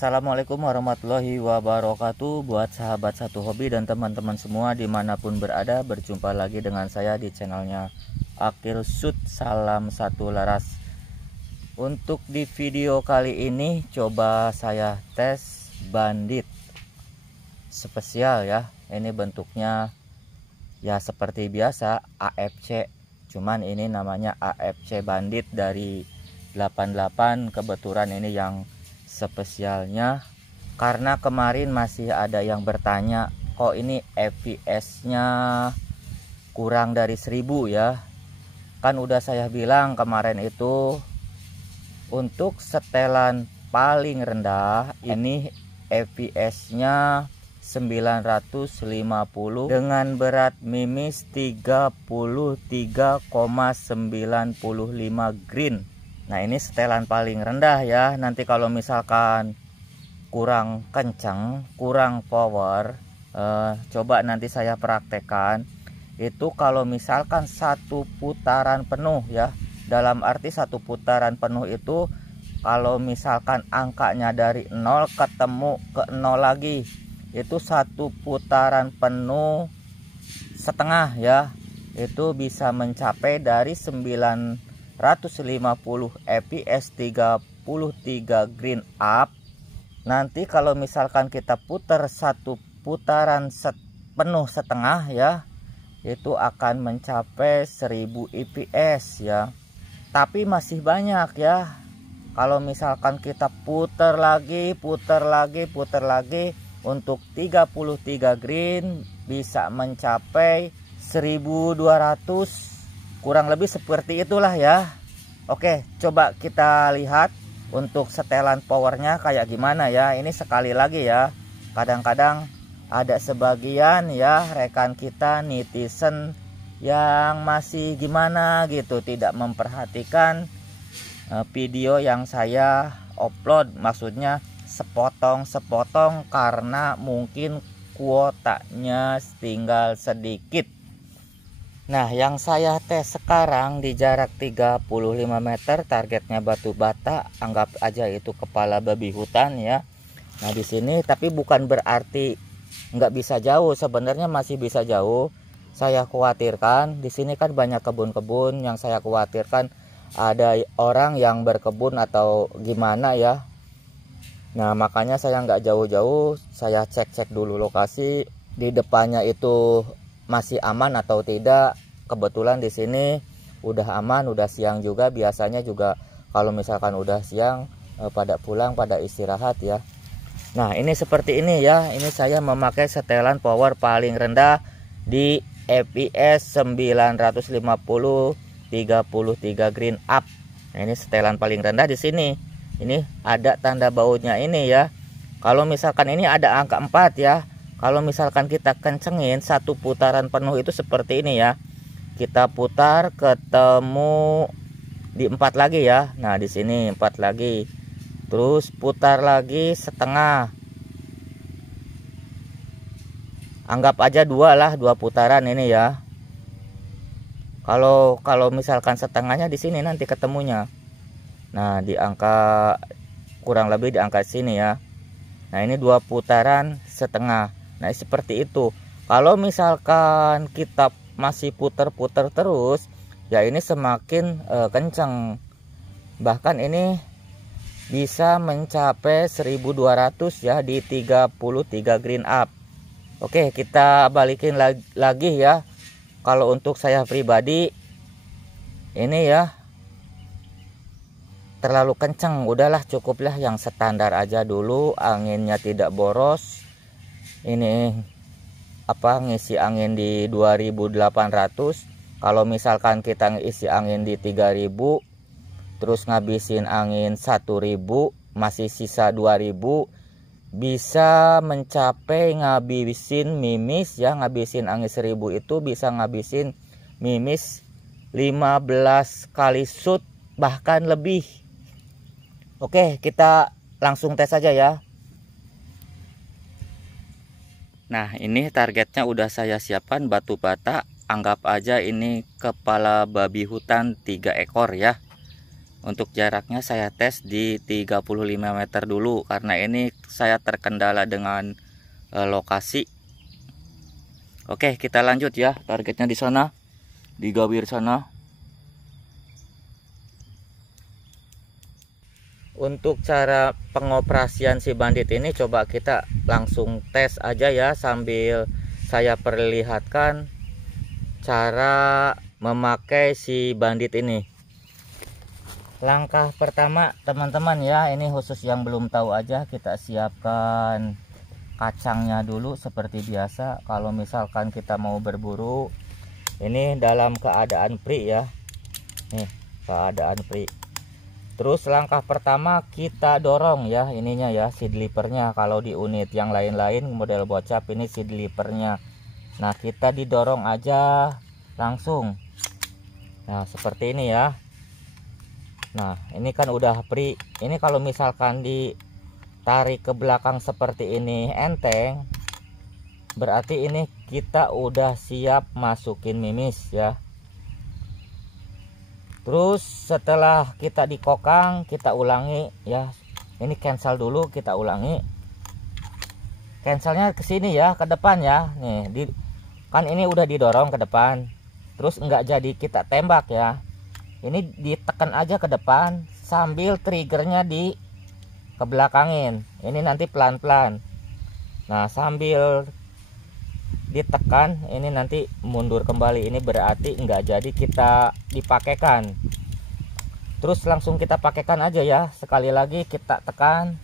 Assalamualaikum warahmatullahi wabarakatuh. Buat sahabat satu hobi dan teman-teman semua dimanapun berada, berjumpa lagi dengan saya di channelnya Akil Shoot. Salam satu laras. Untuk di video kali ini coba saya tes bandit spesial ya. Ini bentuknya ya seperti biasa AFC, cuman ini namanya AFC bandit dari 88. Kebetulan ini yang spesialnya karena kemarin masih ada yang bertanya, kok ini fps nya kurang dari 1000 ya. Kan udah saya bilang kemarin itu untuk setelan paling rendah ini fps nya 950 dengan berat mimis 33,95 green. Nah ini setelan paling rendah ya. Nanti kalau misalkan kurang kencang, kurang power, coba nanti saya praktekkan. Itu kalau misalkan satu putaran penuh ya. Dalam arti satu putaran penuh itu kalau misalkan angkanya dari 0 ketemu ke 0 lagi, itu satu putaran penuh setengah ya. Itu bisa mencapai dari 950 fps 33 green up. Nanti kalau misalkan kita putar satu putaran penuh setengah ya, itu akan mencapai 1000 fps ya. Tapi masih banyak ya. Kalau misalkan kita putar lagi untuk 33 green bisa mencapai 1200, kurang lebih seperti itulah ya. Oke, coba kita lihat untuk setelan powernya kayak gimana ya. Ini sekali lagi ya, kadang-kadang ada sebagian ya rekan kita netizen yang masih gimana gitu, tidak memperhatikan video yang saya upload. Maksudnya sepotong-sepotong karena mungkin kuotanya tinggal sedikit. Nah yang saya tes sekarang di jarak 35 meter, targetnya batu bata, anggap aja itu kepala babi hutan ya. Nah di sini tapi bukan berarti nggak bisa jauh, sebenarnya masih bisa jauh. Saya khawatirkan di sini kan banyak kebun-kebun, yang saya khawatirkan ada orang yang berkebun atau gimana ya. Nah makanya saya nggak jauh-jauh, saya cek-cek dulu lokasi di depannya itu masih aman atau tidak. Kebetulan di sini udah aman, udah siang juga. Biasanya juga kalau misalkan udah siang pada pulang, pada istirahat ya. Nah ini seperti ini ya. Ini saya memakai setelan power paling rendah di fps 950 33 green up. Nah, ini setelan paling rendah di sini. Ini ada tanda bautnya ini ya. Kalau misalkan ini ada angka 4 ya. Kalau misalkan kita kencengin satu putaran penuh itu seperti ini ya. Kita putar ketemu di 4 lagi ya. Nah, di sini 4 lagi. Terus putar lagi setengah. Anggap aja 2 lah, 2 putaran ini ya. Kalau misalkan setengahnya di sini nanti ketemunya. Nah, di angka kurang lebih di angka sini ya. Nah, ini 2 putaran setengah. Nah seperti itu. Kalau misalkan kita masih putar-putar terus ya, ini semakin kencang. Bahkan ini bisa mencapai 1200 ya di 33 green up. Oke, kita balikin lagi ya. Kalau untuk saya pribadi ini ya terlalu kencang, udahlah cukuplah yang standar aja dulu. Anginnya tidak boros. Ini ngisi angin di 2800. Kalau misalkan kita ngisi angin di 3000 terus ngabisin angin 1000, masih sisa 2000, bisa mencapai ngabisin mimis ya. Ngabisin angin 1000 itu bisa ngabisin mimis 15 kali shoot, bahkan lebih. Oke, kita langsung tes aja ya. Nah ini targetnya udah saya siapkan batu bata. Anggap aja ini kepala babi hutan 3 ekor ya. Untuk jaraknya saya tes di 35 meter dulu karena ini saya terkendala dengan lokasi. Oke, kita lanjut ya. Targetnya di sana, di gawir sana. Untuk cara pengoperasian si bandit ini coba kita langsung tes aja ya, sambil saya perlihatkan cara memakai si bandit ini. Langkah pertama teman-teman ya, ini khusus yang belum tahu aja, kita siapkan kacangnya dulu seperti biasa. Kalau misalkan kita mau berburu, ini dalam keadaan free ya, nih keadaan free. Terus langkah pertama kita dorong ya ininya ya, seed leapernya. Kalau di unit yang lain-lain model bocap ini seed leapernya. Nah kita didorong aja langsung. Nah seperti ini ya. Nah ini kan udah free. Ini kalau misalkan ditarik ke belakang seperti ini enteng, berarti ini kita udah siap masukin mimis ya. Terus setelah kita dikokang, kita ulangi ya. Ini cancel dulu, kita ulangi. Cancelnya ke sini ya, ke depan ya. Nih, kan ini udah didorong ke depan. Terus nggak jadi kita tembak ya. Ini ditekan aja ke depan sambil triggernya di kebelakangin. Ini nanti pelan-pelan. Nah, sambil ditekan ini nanti mundur kembali. Ini berarti nggak jadi kita dipakaikan. Terus langsung kita pakaikan aja ya. Sekali lagi kita tekan.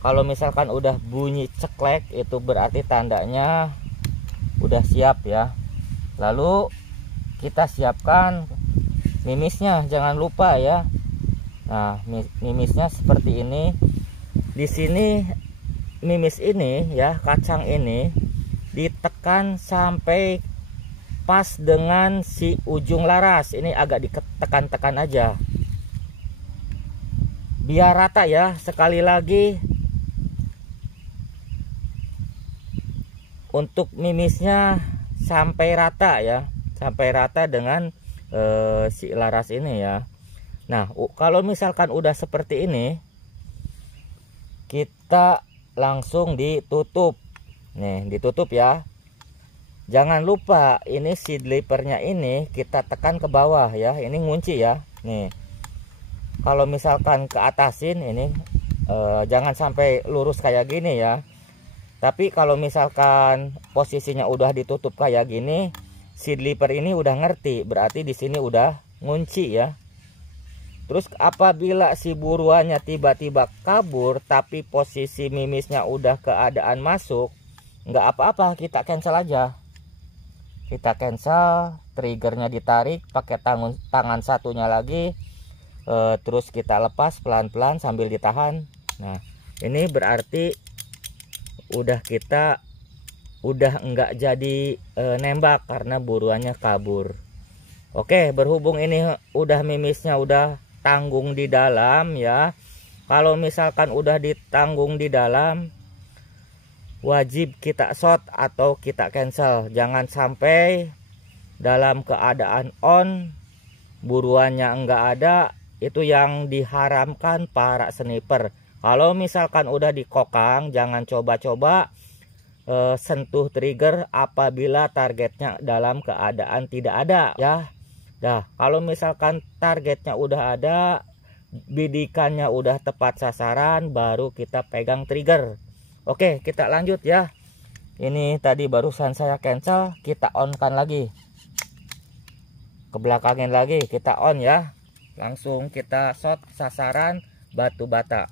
Kalau misalkan udah bunyi ceklek, itu berarti tandanya udah siap ya. Lalu kita siapkan mimisnya, jangan lupa ya. Nah, mimisnya seperti ini. Di sini mimis ini ya, kacang ini ditekan sampai pas dengan si ujung laras. Ini agak ditekan-tekan aja biar rata ya. Sekali lagi untuk mimisnya sampai rata ya, sampai rata dengan si laras ini ya. Nah kalau misalkan udah seperti ini, kita langsung ditutup. Nih ditutup ya. Jangan lupa ini seed leapernya ini kita tekan ke bawah ya. Ini ngunci ya. Nih kalau misalkan ke atasin ini jangan sampai lurus kayak gini ya. Tapi kalau misalkan posisinya udah ditutup kayak gini, seed leaper ini udah ngerti, berarti di sini udah ngunci ya. Terus apabila si buruannya tiba-tiba kabur tapi posisi mimisnya udah keadaan masuk, nggak apa-apa, kita cancel aja. Kita cancel, triggernya ditarik pakai tangan satunya lagi, terus kita lepas pelan-pelan sambil ditahan. Nah ini berarti kita udah nggak jadi nembak karena buruannya kabur. Oke, berhubung ini udah mimisnya udah tanggung di dalam ya. Kalau misalkan udah ditanggung di dalam, wajib kita shot atau kita cancel. Jangan sampai dalam keadaan on buruannya enggak ada. Itu yang diharamkan para sniper. Kalau misalkan udah dikokang, jangan coba-coba sentuh trigger apabila targetnya dalam keadaan tidak ada ya. Nah kalau misalkan targetnya udah ada, bidikannya udah tepat sasaran, baru kita pegang trigger. Oke, kita lanjut ya. Ini tadi barusan saya cancel, kita on kan lagi, kebelakangin lagi, kita on ya. Langsung kita shot sasaran batu bata.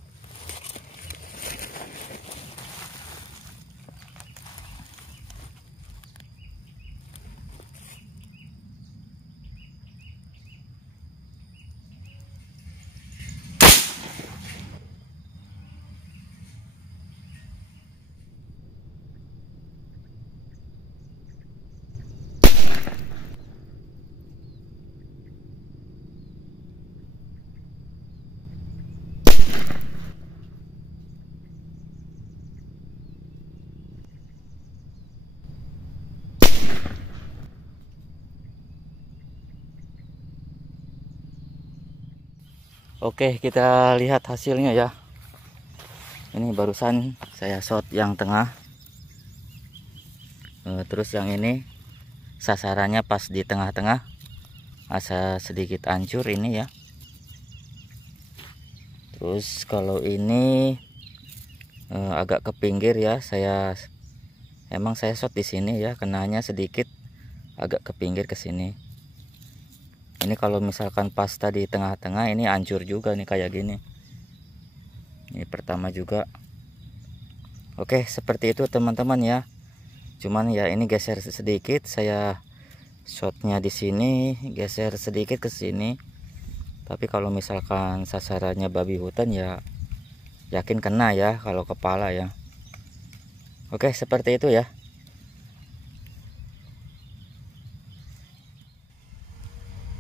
Oke, kita lihat hasilnya ya. Ini barusan saya shot yang tengah. Terus yang ini sasarannya pas di tengah-tengah. Asa sedikit hancur ini ya. Terus kalau ini agak ke pinggir ya. Saya shot di sini ya, kenanya sedikit agak ke pinggir ke sini. Ini kalau misalkan pasta di tengah-tengah ini hancur juga nih kayak gini. Ini pertama juga. Oke, seperti itu teman-teman ya. Cuman ya ini geser sedikit, saya shotnya di sini, geser sedikit ke sini. Tapi kalau misalkan sasarannya babi hutan ya yakin kena ya kalau kepala ya. Oke, seperti itu ya.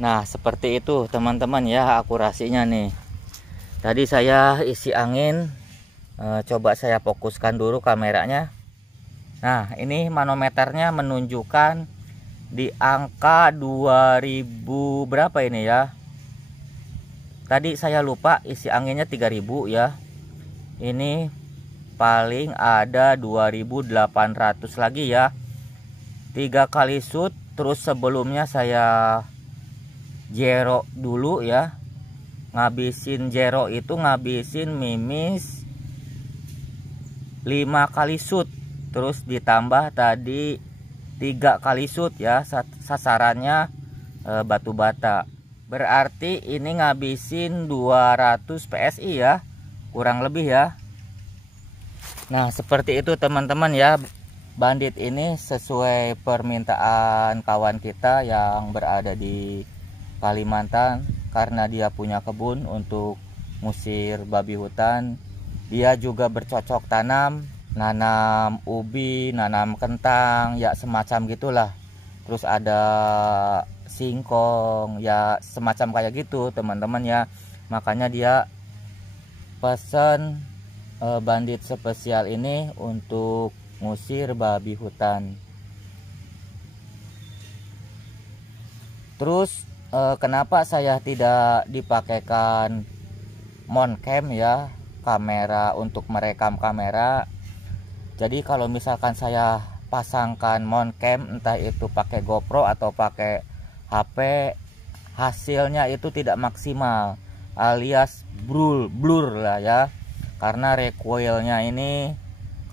Nah, seperti itu teman-teman ya akurasinya nih. Tadi saya isi angin, coba saya fokuskan dulu kameranya. Nah, ini manometernya menunjukkan di angka 2000 berapa ini ya. Tadi saya lupa isi anginnya 3000 ya. Ini paling ada 2800 lagi ya. 3 kali shoot, terus sebelumnya saya zero dulu ya. Ngabisin zero itu ngabisin mimis 5 kali shoot, terus ditambah tadi 3 kali shoot ya, sasarannya batu bata. Berarti ini ngabisin 200 PSI ya, kurang lebih ya. Nah, seperti itu teman-teman ya. Bandit ini sesuai permintaan kawan kita yang berada di Kalimantan, karena dia punya kebun untuk ngusir babi hutan. Dia juga bercocok tanam, nanam ubi, nanam kentang, ya semacam gitulah. Terus ada singkong, ya semacam kayak gitu teman-teman ya. Makanya dia pesan bandit spesial ini untuk ngusir babi hutan. Terus kenapa saya tidak dipakaikan moncam ya, kamera untuk merekam kamera. Jadi kalau misalkan saya pasangkan moncam, entah itu pakai GoPro atau pakai HP, hasilnya itu tidak maksimal, alias blur lah ya. Karena recoilnya ini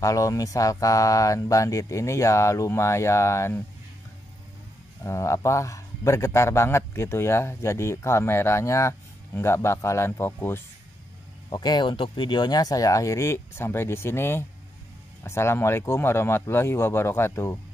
kalau misalkan bandit ini ya lumayan bergetar banget gitu ya. Jadi kameranya nggak bakalan fokus. Oke, untuk videonya saya akhiri sampai di sini. Assalamualaikum warahmatullahi wabarakatuh.